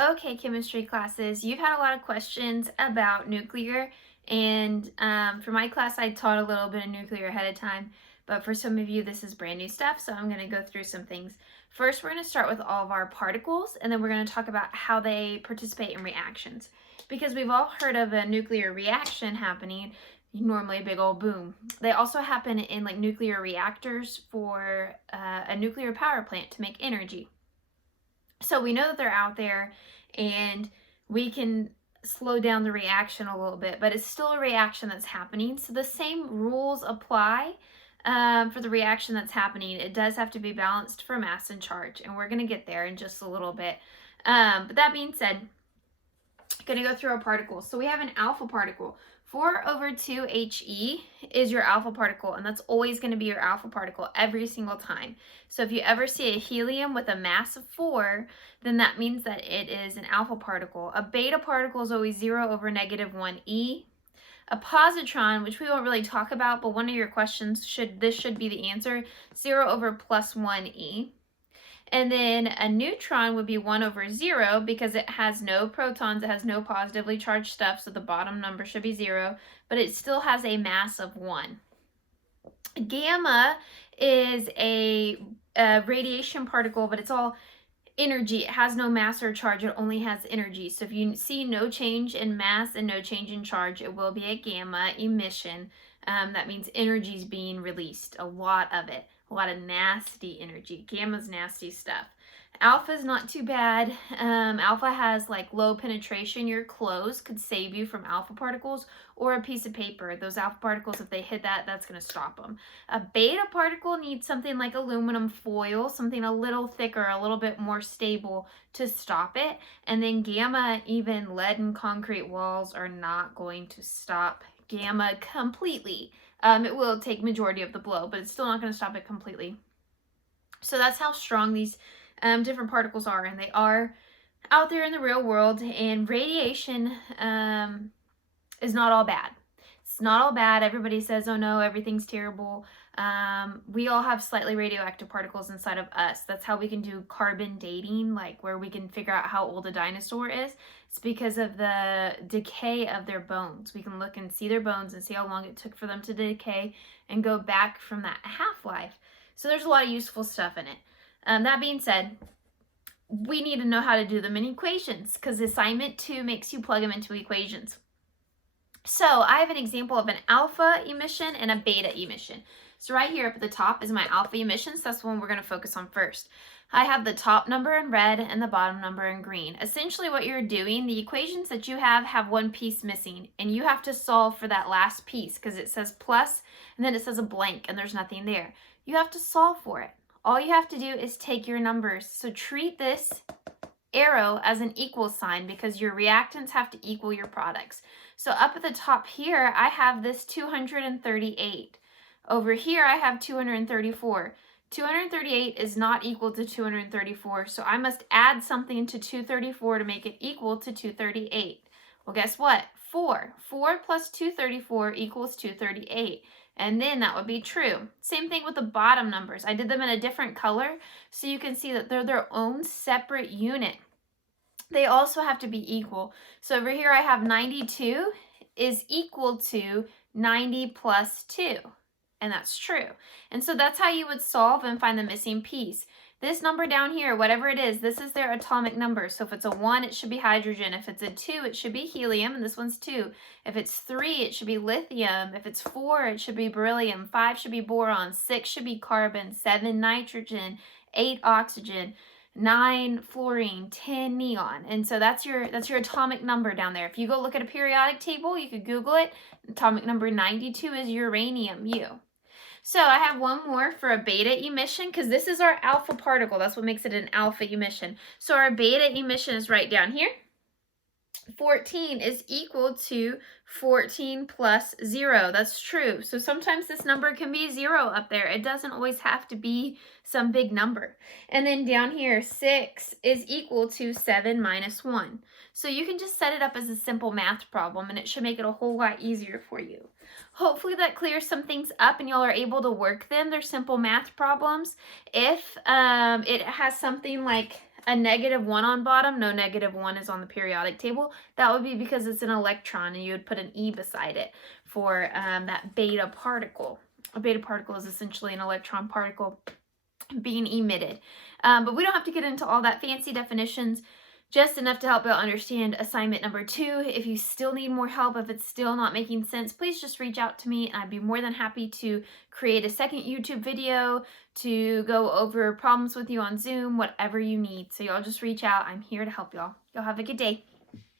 Okay, chemistry classes, you've had a lot of questions about nuclear, and for my class, I taught a little bit of nuclear ahead of time, but for some of you, this is brand new stuff, so I'm going to go through some things. First, we're going to start with all of our particles, and then we're going to talk about how they participate in reactions. Because we've all heard of a nuclear reaction happening, normally a big old boom. They also happen in like nuclear reactors for a nuclear power plant to make energy. So we know that they're out there and we can slow down the reaction a little bit, but it's still a reaction that's happening. So the same rules apply for the reaction that's happening. It does have to be balanced for mass and charge, and we're going to get there in just a little bit. But that being said, going to go through our particles. So we have an alpha particle. 4 over 2 He is your alpha particle, and that's always going to be your alpha particle every single time. So if you ever see a helium with a mass of 4, then that means that it is an alpha particle. A beta particle is always 0 over negative 1e. A positron, which we won't really talk about, but one of your questions should be the answer, 0 over plus 1e. And then a neutron would be 1 over 0 because it has no protons, it has no positively charged stuff, so the bottom number should be 0, but it still has a mass of 1. Gamma is a radiation particle, but it's all energy. It has no mass or charge, it only has energy. So if you see no change in mass and no change in charge, it will be a gamma emission. That means energy is being released, a lot of it. A lot of nasty energy. Gamma's nasty stuff. Alpha is not too bad. Alpha has like low penetration. Your clothes could save you from alpha particles, or a piece of paper. Those alpha particles, if they hit that, that's going to stop them. A beta particle needs something like aluminum foil, something a little thicker, a little bit more stable to stop it. And then gamma, even lead and concrete walls are not going to stop gamma completely. It will take majority of the blow, but it's still not going to stop it completely. So that's how strong these different particles are, and they are out there in the real world. And radiation is not all bad. It's not all bad. Everybody says, oh no, everything's terrible. We all have slightly radioactive particles inside of us. That's how we can do carbon dating, like where we can figure out how old a dinosaur is. It's because of the decay of their bones. We can look and see their bones and see how long it took for them to decay and go back from that half-life. So there's a lot of useful stuff in it. That being said, we need to know how to do them in equations, because assignment 2 makes you plug them into equations. So I have an example of an alpha emission and a beta emission. So right here up at the top is my alpha emissions. That's the one we're going to focus on first. I have the top number in red and the bottom number in green. Essentially what you're doing, the equations that you have one piece missing, and you have to solve for that last piece because it says plus and then it says a blank and there's nothing there. You have to solve for it. All you have to do is take your numbers. So treat this arrow as an equal sign because your reactants have to equal your products. So up at the top here, I have this 238. Over here, I have 234. 238 is not equal to 234, so I must add something to 234 to make it equal to 238. Well, guess what? 4. 4 plus 234 equals 238. And then that would be true. Same thing with the bottom numbers. I did them in a different color so you can see that they're their own separate unit. They also have to be equal. So over here I have 92 is equal to 90 plus 2. And that's true. And so that's how you would solve and find the missing piece. This number down here, whatever it is, this is their atomic number. So if it's a 1, it should be hydrogen. If it's a 2, it should be helium, and this one's 2. If it's 3, it should be lithium. If it's 4, it should be beryllium. 5 should be boron. 6 should be carbon. 7, nitrogen. 8, oxygen. 9, fluorine. 10, neon. And so that's your atomic number down there. If you go look at a periodic table, you could Google it. Atomic number 92 is uranium, U. So I have one more for a beta emission because this is our alpha particle. That's what makes it an alpha emission. So our beta emission is right down here. 14 is equal to 14 plus 0. That's true. So sometimes this number can be 0 up there. It doesn't always have to be some big number. And then down here, 6 is equal to 7 minus 1. So you can just set it up as a simple math problem, and it should make it a whole lot easier for you. Hopefully that clears some things up and y'all are able to work them. They're simple math problems. If it has something like a -1 on bottom, no -1 is on the periodic table. That would be because it's an electron and you would put an E beside it for that beta particle. A beta particle is essentially an electron particle being emitted. But we don't have to get into all that fancy definitions, just enough to help you understand assignment number 2. If you still need more help, if it's still not making sense, please just reach out to me and I'd be more than happy to create a second YouTube video to go over problems with you on Zoom, whatever you need. So y'all just reach out. I'm here to help y'all. Y'all have a good day.